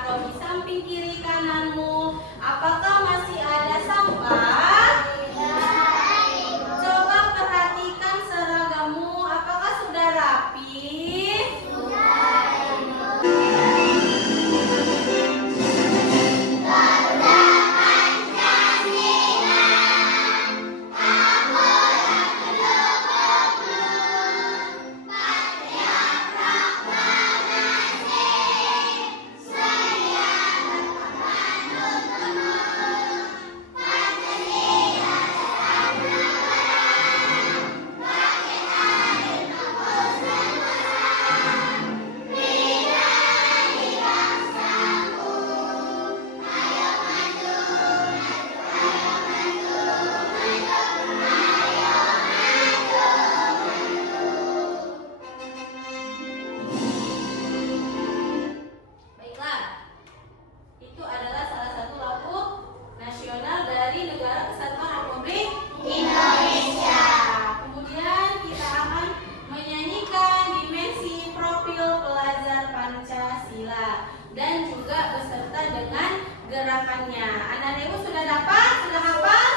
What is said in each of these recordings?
atau di samping kiri kananmu, apakah masih ada sampah? Coba perhatikan seragammu, apakah sudah rapi? Dan juga beserta dengan gerakannya. Anak-anak ibu sudah dapat? Sudah hafal?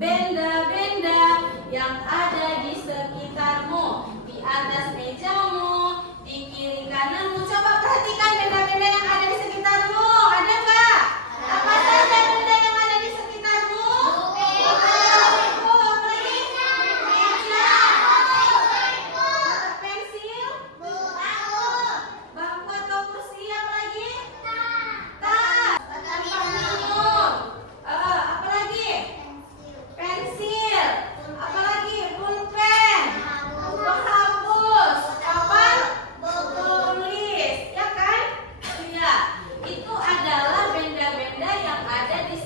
Benda-benda yang ada di sekitarmu, di atas mejamu, di kiri kananmu. Coba perhatikan benda-benda yang ada di sekitarmu. Ada nggak? Apa saja benda yang ada di sekitarmu? Pensil, bangku atau kursi, apa lagi? Tas, tempat minum. Apa lagi? Pensil, apalagi pulpen, penghapus, papan tulis, ya kan? Iya, itu adalah benda-benda yang ada di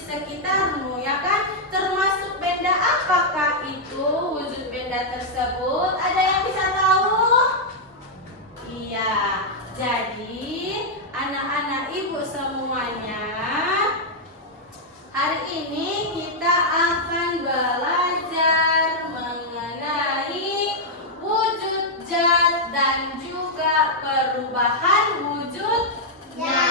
sekitarmu, ya kan? Termasuk benda apakah itu? Wujud benda tersebut, ada yang bisa tahu? Iya, jadi anak-anak ibu semuanya, hari ini kita akan belajar mengenai wujud zat dan juga perubahan wujudnya.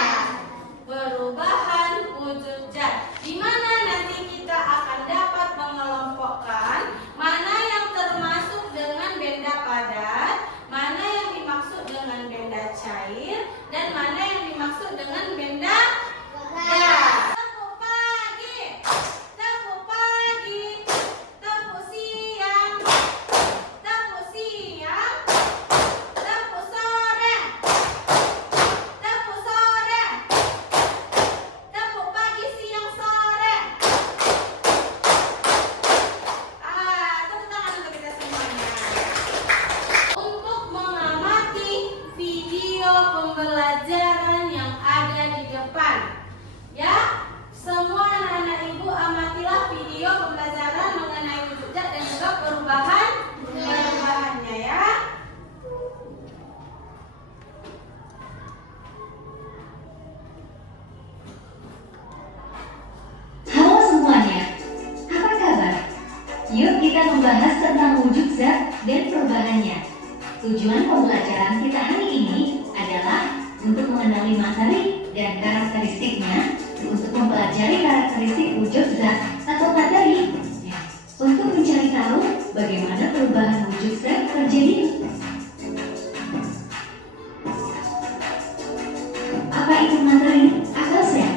Perubahan wujud zat, di mana nanti kita akan dapat mengelompokkan mana yang termasuk dengan benda padat, mana yang dimaksud dengan benda cair, dan mana yang dimaksud dengan benda gas. Tepuk pagi. pembelajarannya. Tujuan pembelajaran kita hari ini adalah untuk mengenali materi dan karakteristiknya, untuk mempelajari karakteristik wujud zat atau materi. Untuk mencari tahu bagaimana perubahan wujud zat terjadi. Apa itu materi atau zat?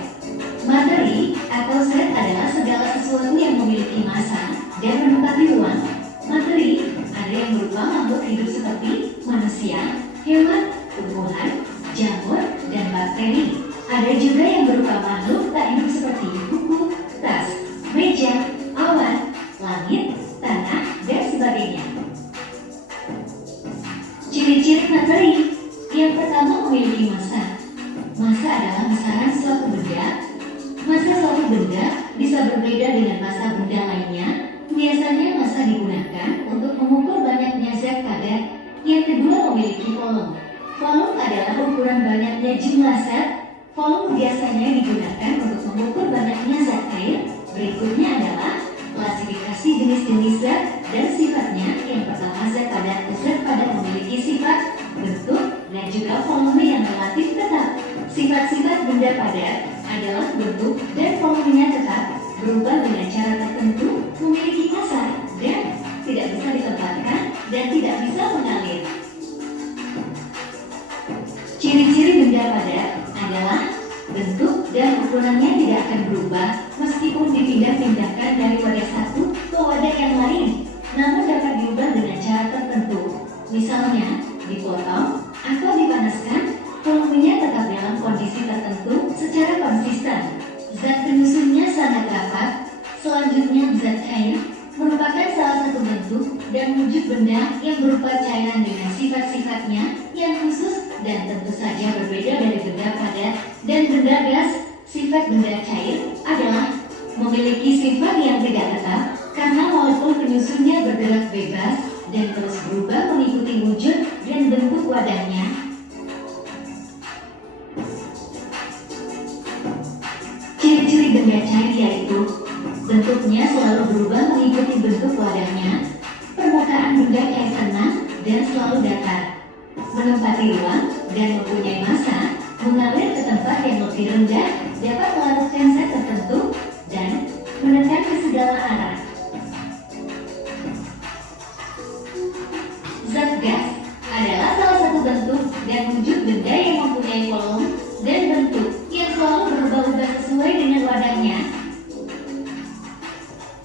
Materi atau zat adalah segala sesuatu yang memiliki massa dan menempati ruang. Materi ada yang berupa makhluk hidup seperti manusia, hewan, tumbuhan, jamur, dan bakteri. Ada juga yang berupa makhluk tak hidup seperti buku, tas, meja, awan, langit, tanah, dan sebagainya. Ciri-ciri materi. Yang pertama, memiliki massa. Massa adalah besaran suatu benda. Massa suatu benda bisa berbeda dengan massa benda lainnya. Biasanya massa digunakan untuk mengukur banyaknya zat padat. Yang kedua, memiliki volume. Volume adalah ukuran banyaknya jumlah zat. Volume biasanya digunakan untuk mengukur banyaknya zat air. Berikutnya adalah klasifikasi jenis-jenis zat dan sifatnya. Yang pertama, zat padat. Zat padat memiliki sifat, bentuk, dan juga volume yang relatif tetap. Sifat-sifat benda padat adalah bentuk dan volumenya tetap, berubah dengan cara tertentu, memiliki massa, dan tidak bisa ditempatkan dan tidak bisa mengalir. Ciri-ciri benda padat adalah bentuk dan ukurannya tidak akan berubah meskipun dipindah-pindahkan dari wadah satu ke wadah yang lain, namun dapat diubah dengan cara tertentu, misalnya dipotong atau dipanaskan. Volumenya tetap dalam kondisi tertentu secara konsisten. Zat penyusunnya sangat rapat. Selanjutnya, zat cair merupakan salah satu bentuk dan wujud benda yang berupa cairan dengan sifat-sifatnya yang khusus dan tentu saja berbeda dari benda padat dan benda gas. Sifat benda cair adalah memiliki sifat yang tidak tetap karena walaupun penyusunnya bergerak bebas dan terus berubah mengikuti wujud dan bentuk wadahnya. Ciri-ciri benda cair yaitu bentuknya selalu berubah mengikuti bentuk wadahnya, permukaan benda yang tenang dan selalu datar, menempati ruang dan mempunyai massa, mengalir ke tempat yang lebih rendah, dapat melakukan zat tertentu, dan menekan ke segala arah. Zat gas adalah salah satu bentuk dan wujud benda yang mempunyai volume dan bentuk yang selalu berubah-ubah sesuai dengan wadahnya.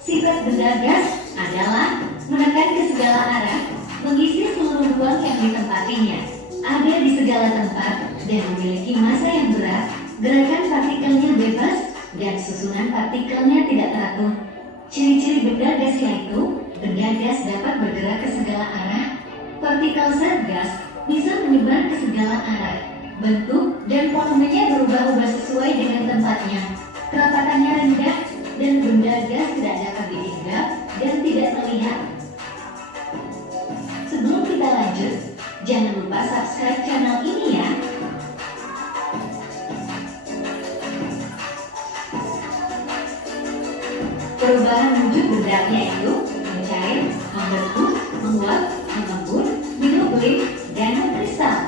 Sifat benda gas adalah menekan ke segala arah, mengisi seluruh ruang yang ditempatinya, ada di segala tempat, dan memiliki massa yang berat. Gerakan partikelnya bebas, dan susunan partikelnya tidak teratur. Ciri-ciri benda gas yaitu benda gas dapat bergerak ke segala arah. Partikel zat gas bisa menyebar ke segala arah. Bentuk dan volumenya berubah-ubah sesuai dengan tempatnya. Kerapatannya rendah dan benda gas tidak dapat diinggap dan tidak terlihat. Sebelum kita lanjut, jangan lupa subscribe channel ini ya. Perubahan wujud benda yaitu mencair, membentuk, menguap, mengembun, menggelembung, dan mengkristal.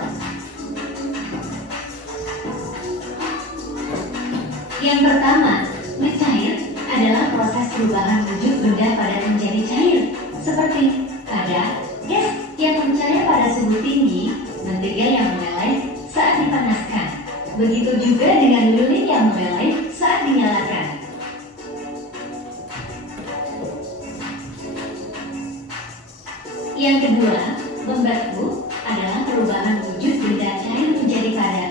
Yang pertama, mencair adalah proses perubahan wujud benda padat menjadi cair, seperti pada gas yang mencair pada suhu tinggi, mentega yang meleleh saat dipanaskan. Begitu juga dengan lilin yang meleleh saat dinyalakan. Yang kedua, membeku adalah perubahan wujud benda cair menjadi padat,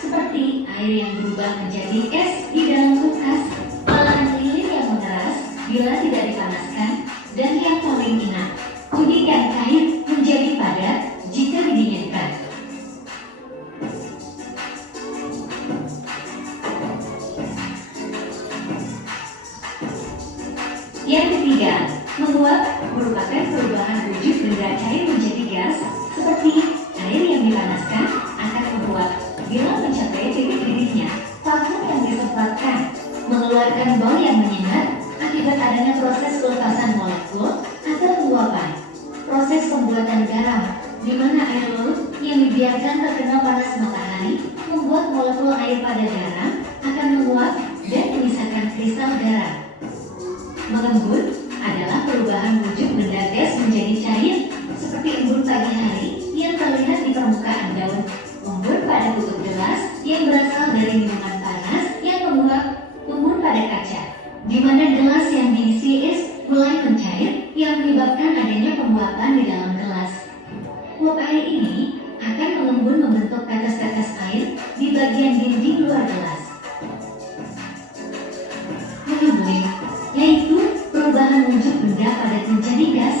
seperti air yang berubah menjadi es di dalam kulkas, malahan lilin yang mengeras bila tidak dipanaskan, dan yang paling ingat, kuningan cair menjadi padat jika didinginkan. Yang ketiga, menguap merupakan perubahan wujud benda cair menjadi gas, seperti air yang dipanaskan akan menguap bila mencapai titik didihnya. Vakum yang disempatkan mengeluarkan bau yang menyengat akibat adanya proses pembuatan garam, di mana air laut yang dibiarkan terkena panas matahari membuat molekul air pada garam akan menguap dan menyisakan kristal garam. Mengembun adalah perubahan wujud benda gas menjadi cair, seperti embun pagi hari yang terlihat di permukaan daun, embun pada kutub gelas yang berasal dari minuman panas yang menguap, embun pada kaca, di mana gelas yang diisi es mulai mencair yang menyebabkan adanya penguapan di dalam gelas. Uap air ini akan mengembun membentuk tetes-tetes air di bagian dinding luar gelas. Mengembun yaitu perubahan wujud benda pada menjadi gas,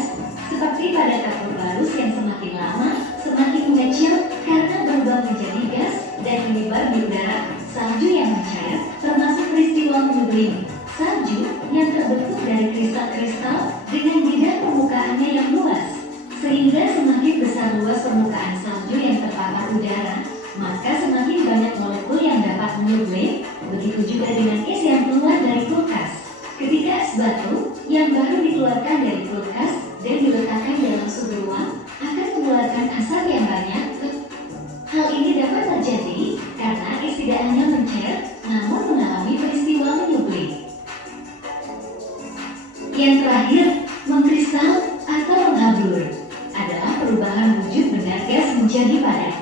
seperti pada kapur barus yang semakin lama semakin mengecil karena berubah menjadi gas dan menyebar di udara. Salju yang mencair termasuk peristiwa mengembun, salju yang terbentuk dari kristal-kristal dengan bidang permukaannya yang luas, sehingga semakin besar luas permukaan salju yang terpapar udara, maka semakin banyak molekul yang dapat menyublim. Begitu juga dengan es yang keluar dari kulkas. Ketika es batu yang baru dikeluarkan dari kulkas dan diletakkan dalam suhu ruang akan mengeluarkan asap yang banyak. Hal ini dapat terjadi karena es tidak hanya mencair, namun mengalami peristiwa menyublim. Yang terakhir, mengkristal atau menghablur adalah perubahan wujud benda gas menjadi padat.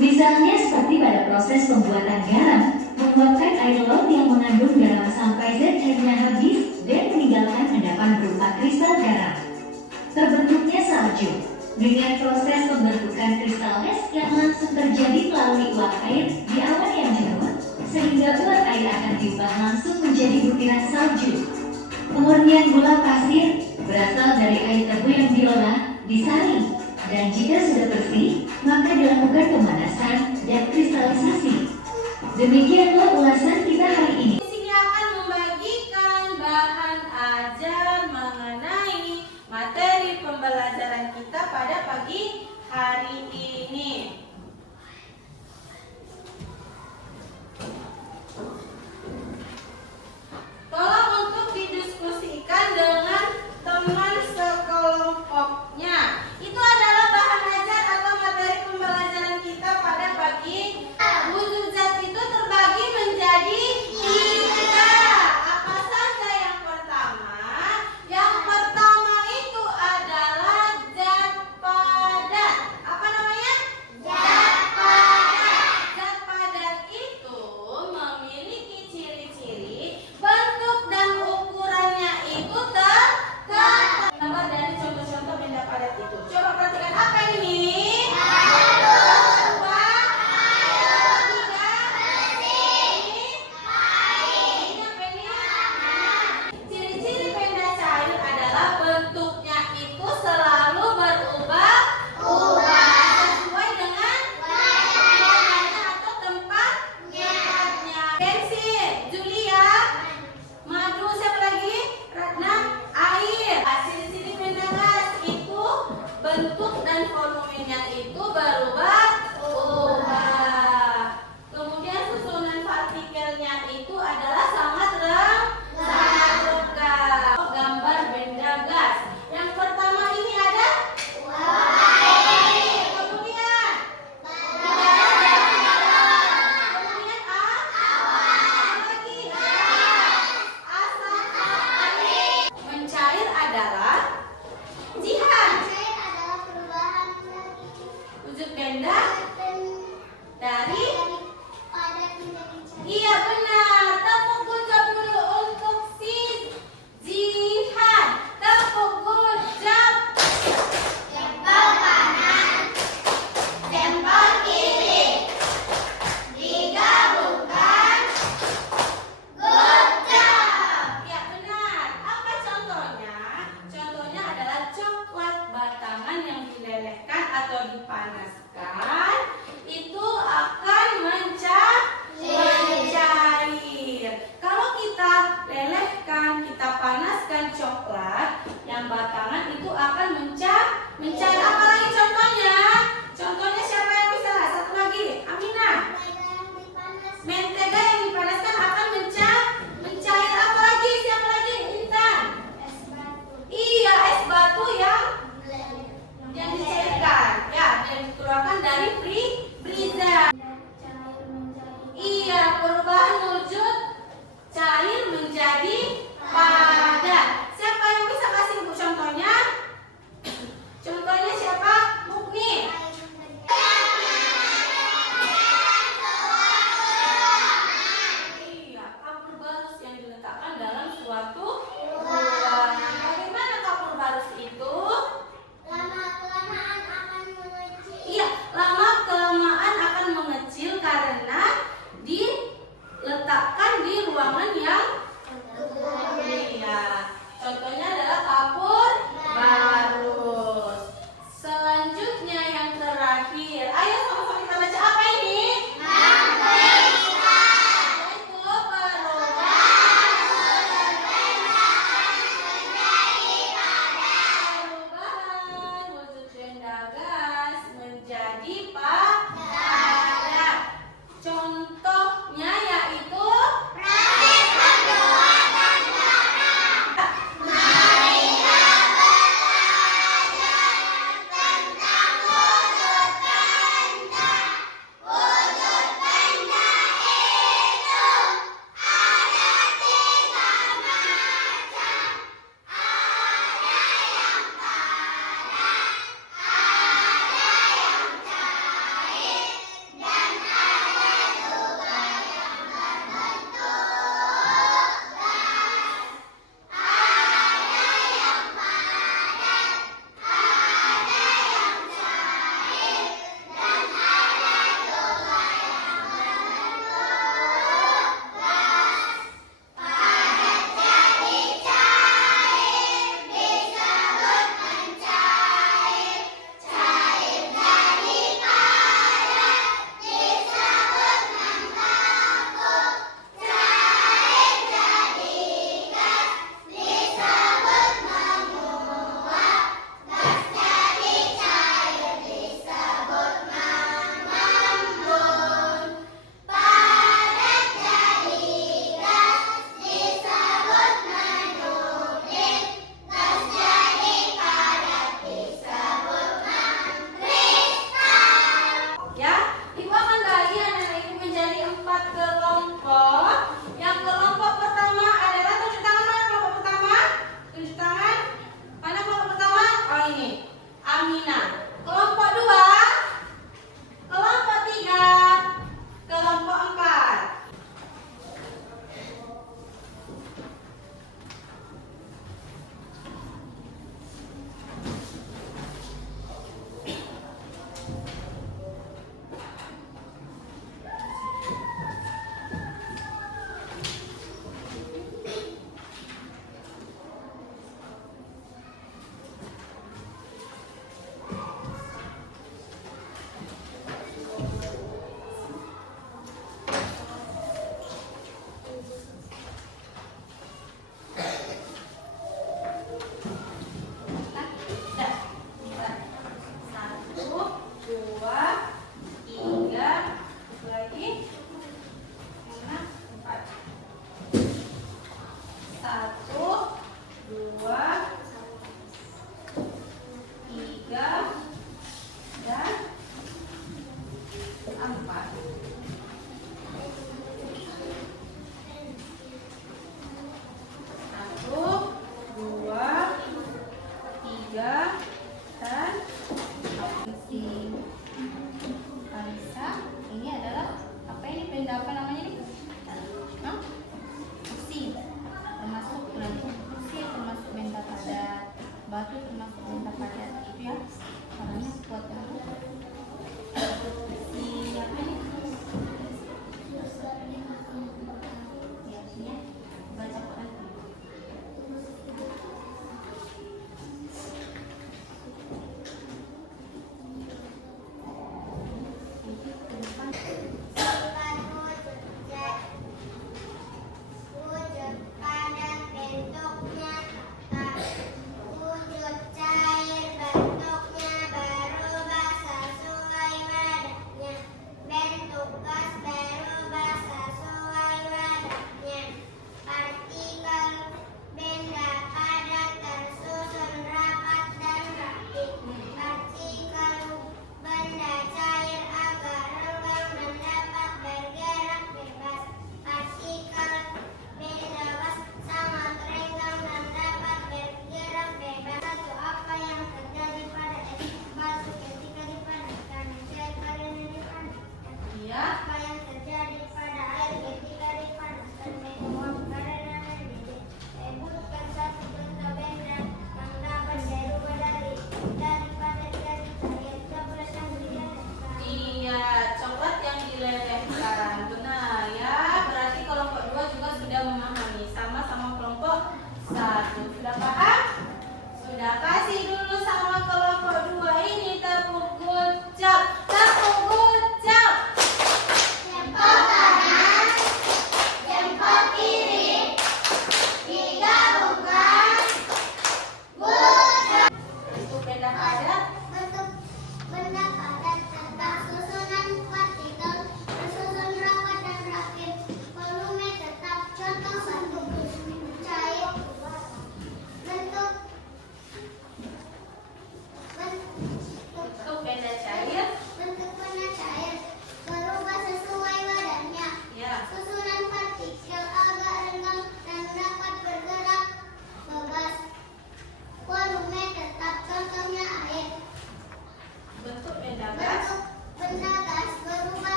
Misalnya seperti pada proses pembuatan garam, menguapkan air laut yang mengandung garam sampai zat airnya habis dan meninggalkan endapan berupa kristal garam. Terbentuknya salju dengan proses pembentukan kristal es yang langsung terjadi melalui uap air di awan yang jenuh, sehingga uap air akan diubah langsung menjadi butiran salju. Pemurnian gula pasir berasal dari air tebu yang diolah, disaring, dan jika sudah bersih, maka dilakukan pemanasan dan kristalisasi. Demikianlah ulasan kita hari ini. Di sini akan membagikan bahan ajar mengenai materi pembelajaran kita pada pagi hari ini. Tolong untuk didiskusikan dengan teman sekelompoknya. Itu adalah bahan ajar atau materi pembelajaran kita pada pagi. Wujud zat itu terbagi menjadi 3. Apa saja yang pertama? Yang pertama itu adalah zat padat. Apa namanya? Zat padat. Zat padat itu memiliki ciri-ciri bentuk dan ukurannya itu terkait. Gambar dari contoh-contoh benda padat itu. Coba perhatikan apa ini? Ciri-ciri benda cair adalah bentuknya itu selalu berubah-ubah sesuai dengan warnanya atau tempatnya. Bensin, Julia, Madu, siapa lagi? Ratna, air. Ciri-ciri benda gas itu bentuk dan volumenya itu berubah-ubah. Kemudian susunan partikelnya itu adalah sangat lengkap. Gambar benda gas. Yang pertama ini ada air. Kemudian kemudian awan. Lagi asap air. Mencair adalah Jihan. Wujud benda dari iya benar. Tepuk gujap dulu untuk si Jihan. Tepuk gujap. Jempol kanan, jempol kiri, digabungkan gujap. Ya benar. Apa contohnya? Contohnya adalah coklat batangan yang dilelehkan atau dipanaskan itu akan mencair. Kalau kita lelehkan, kita panaskan coklat yang batangan itu akan mencair. Apalagi contohnya? Contohnya siapa yang bisa? Satu lagi, Aminah. Mentega yang dipanaskan akan mencair. Apalagi? Siapa lagi? Intan. Iya, es batu yang dicairkan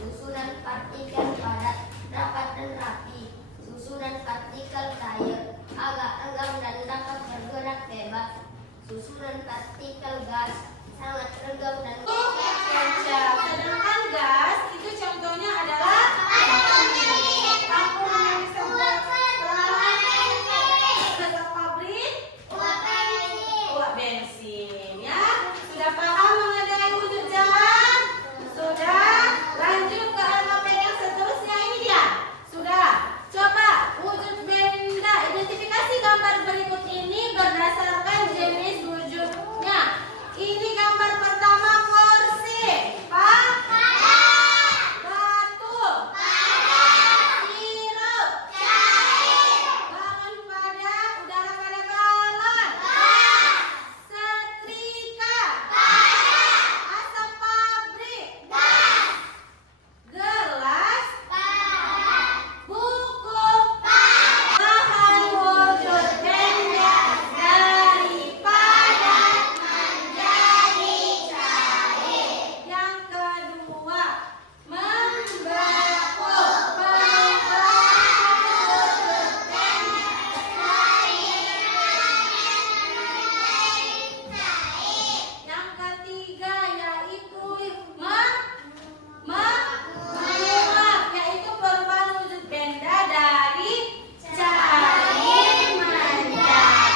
Susunan partikel padat, rapat dan rapi. Susunan partikel cair, agak tegang dan dapat bergerak bebas. Susunan partikel gas, sangat regam dan Kaca. Sedangkan gas itu contohnya adalah vakum yang bisa buat pabrik, uap bensin. Ya, sudah paham mengenai wujud zat? Sudah. Lanjut ke alfabet yang seterusnya, ini dia. Sudah. Coba wujud benda, identifikasi gambar berikut ini berdasarkan jenis wujudnya. Ini gambar pertama, kursi. Pak? Batu. Sirup. Bangun pada, udara pada galon. Setrika. Asap pabrik. Gelas. Buku. Bahan wujud benda dari padat menjadi cair. Yang kedua, membeku. Perubahan wujud benda yang ketiga yaitu menguap, yaitu perubahan wujud benda dari cair menjadi gas.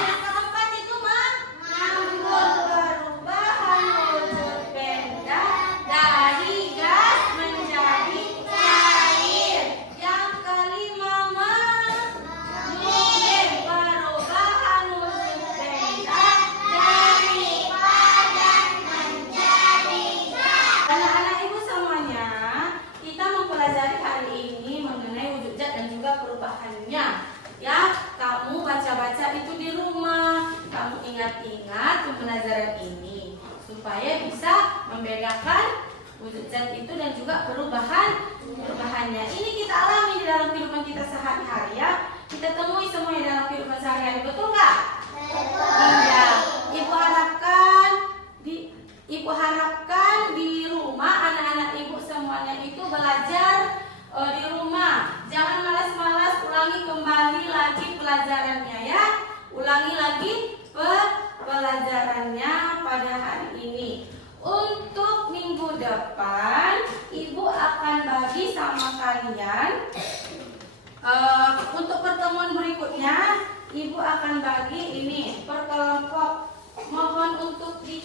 Yang keempat itu mengambut, perubahan wujud benda dari gas menjadi cair. Yang kelima, menyuling, perubahan wujud benda dari padat menjadi gas. Anak-anak ibu semuanya, kita mempelajari hari ini mengenai wujud zat dan juga perubahannya. Ya, kamu baca-baca itu di rumah, kamu ingat-ingat pembelajaran ini supaya bisa membedakan wujud zat itu dan juga perubahannya. Ini kita alami di dalam kehidupan kita sehari-hari ya. Kita temui semuanya dalam kehidupan sehari-hari, betul nggak? Iya. Ibu harapkan di rumah anak-anak ibu semuanya itu belajar di rumah. Jangan malas-malas, ulangi kembali lagi pelajarannya ya. Ulangi lagi pelajarannya pada hari ini. Untuk minggu depan, ibu akan bagi sama kalian. Untuk pertemuan berikutnya, ibu akan bagi ini per kelompok. Mohon untuk di